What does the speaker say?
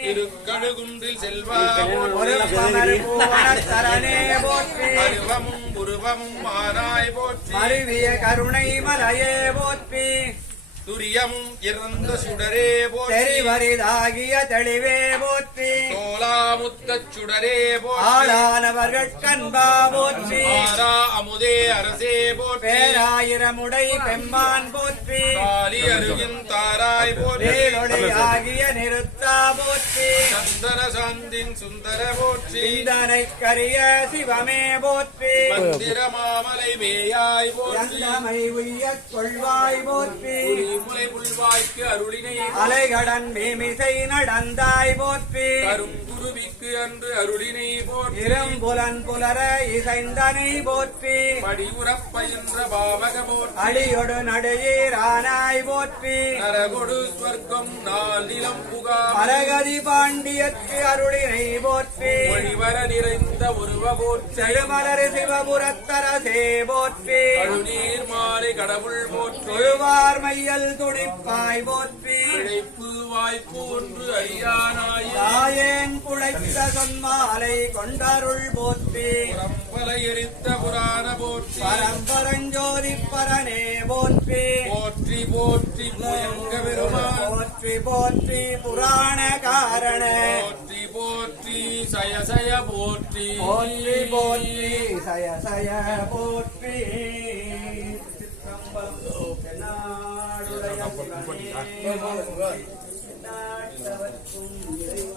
திருக்கழுகுன்றில் செல்வா ஒரு பமர் பூவனத்தரனே போற்றி அருவமும் உருவமும் மானாய் போற்றி. மருவிய கருணை மலையே போற்றி. துரியமும் இறந்த சுடரே போற்றி. தெரிவரிதாகிய தெளிவே போற்றி. தோலாமுத்தச் சுடரே ஆளானவர்கள் கண்பா போற்றி. அமுதே அரசே போற்றி. பேராயிரமுடை பெம்மான் போற்றி. காலி அருகின் தாராய் போற்றி. ஆகிய நிறுத்தா போற்றி. சந்தன சாந்தின் சுந்தர போற்றி. சிந்தனை கரிய சிவமே போற்றி. மந்திர மாமலை மேயாய் போற்றி. உய்யக் கொள்வாய் போற்றி. முலை புல்வாய்க்கு அருளினை அலைகடன் மீமிசை நடந்தாய் போற்றி. கருங்குருவிக்கு அன்று அருளினை போற்றி. இரும்புலன் புலர இசைந்தனை போற்றி. படியுறப் பயின்ற பாவக போற்றி. அடியொடு நடுயீரானாய் போற்றி. நரகொடு ஸ்வர்க்கம் நாளிலம் புகா அரகதி பாண்டியற்கு அருளினை போற்றி. மொழிவர நிறைந்த உருவ போற்றி. செழுமலர் சிவபுரத்தரசே போற்றி. கழுநீர் மாலை கடவுள் போற்றி. தொழுவார் மையல் துடிப்பாய் போற்றி பிழைப்பு வாய்ப்பு ஒன்று அறியானாய் தாயேன் புழைத்த சொன்மாலை கொண்டருள் போற்றி. பல எரித்த புராண போற்றி. பரம்பரஞ்சோதி பரனே போற்றி. போற்றி போற்றி முயங்க பெருமான். போற்றி போற்றி புராண காரண போற்றி போற்றி சய சய போற்றி. போற்றி போற்றி சய சய போற்றி. நாடுடைய சிவனே